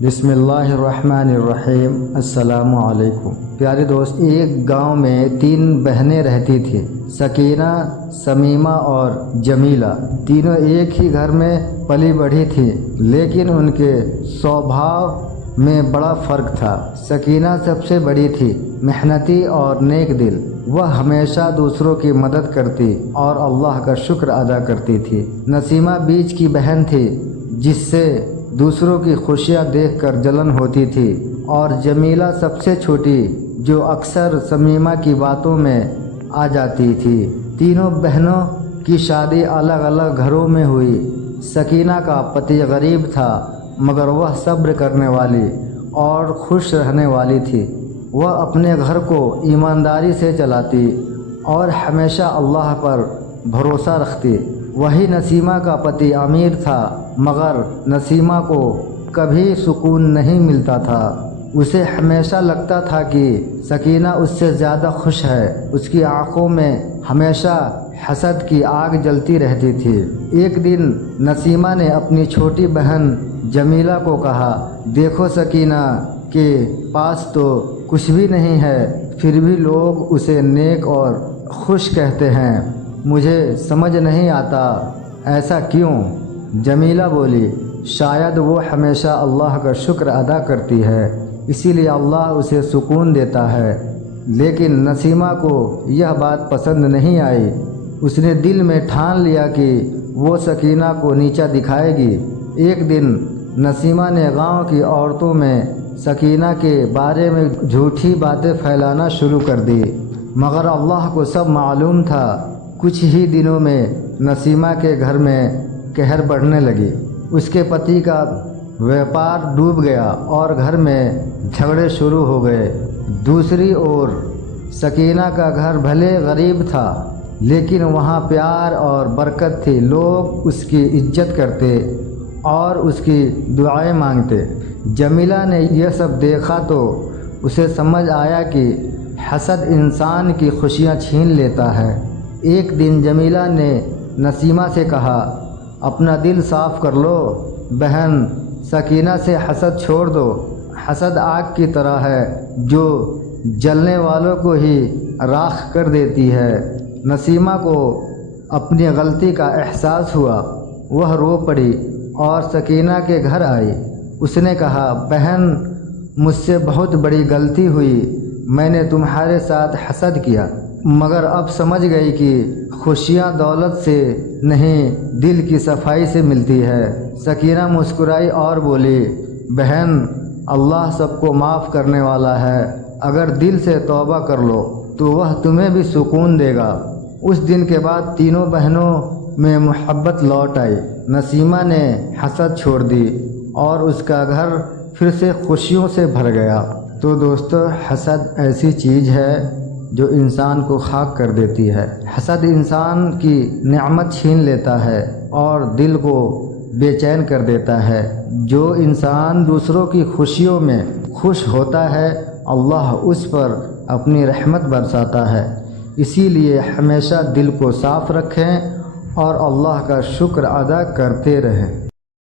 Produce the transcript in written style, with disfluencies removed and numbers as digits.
بسم اللہ الرحمن الرحیم۔ السلام علیکم پیارے دوست، ایک گاؤں میں 3 بہنیں رہتی تھیں، سکینہ، سمیمہ اور جمیلہ۔ تینوں ایک ہی گھر میں پلی بڑھی تھیں، لیکن ان کے سوبھاؤ میں بڑا فرق تھا۔ سکینہ سب سے بڑی تھی، محنتی اور نیک دل۔ وہ ہمیشہ دوسروں کی مدد کرتی اور اللہ کا شکر ادا کرتی تھی۔ نسیمہ بیچ کی بہن تھی، جس سے دوسروں کی خوشیاں دیکھ کر جلن ہوتی تھی، اور جمیلہ سب سے چھوٹی، جو اکثر سمیمہ کی باتوں میں آ جاتی تھی۔ تینوں بہنوں کی شادی الگ الگ گھروں میں ہوئی۔ سکینہ کا پتی غریب تھا، مگر وہ صبر کرنے والی اور خوش رہنے والی تھی۔ وہ اپنے گھر کو ایمانداری سے چلاتی اور ہمیشہ اللہ پر بھروسہ رکھتی۔ وہی نسیمہ کا پتی امیر تھا، مگر نسیمہ کو کبھی سکون نہیں ملتا تھا۔ اسے ہمیشہ لگتا تھا کہ سکینہ اس سے زیادہ خوش ہے۔ اس کی آنکھوں میں ہمیشہ حسد کی آگ جلتی رہتی تھی۔ ایک دن نسیمہ نے اپنی چھوٹی بہن جمیلہ کو کہا، دیکھو سکینہ کے پاس تو کچھ بھی نہیں ہے، پھر بھی لوگ اسے نیک اور خوش کہتے ہیں۔ مجھے سمجھ نہیں آتا ایسا کیوں؟ جمیلہ بولی، شاید وہ ہمیشہ اللہ کا شکر ادا کرتی ہے، اسی لیے اللہ اسے سکون دیتا ہے۔ لیکن نسیمہ کو یہ بات پسند نہیں آئی۔ اس نے دل میں ٹھان لیا کہ وہ سکینہ کو نیچا دکھائے گی۔ ایک دن نسیمہ نے گاؤں کی عورتوں میں سکینہ کے بارے میں جھوٹی باتیں پھیلانا شروع کر دی، مگر اللہ کو سب معلوم تھا۔ کچھ ہی دنوں میں نسیمہ کے گھر میں قہر بڑھنے لگی۔ اس کے پتی کا ویپار ڈوب گیا اور گھر میں جھگڑے شروع ہو گئے۔ دوسری اور سکینہ کا گھر بھلے غریب تھا، لیکن وہاں پیار اور برکت تھی۔ لوگ اس کی عزت کرتے اور اس کی دعائیں مانگتے۔ جمیلہ نے یہ سب دیکھا تو اسے سمجھ آیا کہ حسد انسان کی خوشیاں چھین لیتا ہے۔ ایک دن جمیلہ نے نسیمہ سے کہا، اپنا دل صاف کر لو بہن، سکینہ سے حسد چھوڑ دو۔ حسد آگ کی طرح ہے جو جلنے والوں کو ہی راکھ کر دیتی ہے۔ نسیمہ کو اپنی غلطی کا احساس ہوا۔ وہ رو پڑی اور سکینہ کے گھر آئی۔ اس نے کہا، بہن، مجھ سے بہت بڑی غلطی ہوئی، میں نے تمہارے ساتھ حسد کیا، مگر اب سمجھ گئی کہ خوشیاں دولت سے نہیں، دل کی صفائی سے ملتی ہے۔ سکینہ مسکرائی اور بولی، بہن، اللہ سب کو معاف کرنے والا ہے، اگر دل سے توبہ کر لو تو وہ تمہیں بھی سکون دے گا۔ اس دن کے بعد تینوں بہنوں میں محبت لوٹ آئی۔ نسیمہ نے حسد چھوڑ دی اور اس کا گھر پھر سے خوشیوں سے بھر گیا۔ تو دوستو، حسد ایسی چیز ہے جو انسان کو خاک کر دیتی ہے۔ حسد انسان کی نعمت چھین لیتا ہے اور دل کو بے چین کر دیتا ہے۔ جو انسان دوسروں کی خوشیوں میں خوش ہوتا ہے، اللہ اس پر اپنی رحمت برساتا ہے۔ اسی لیے ہمیشہ دل کو صاف رکھیں اور اللہ کا شکر ادا کرتے رہیں۔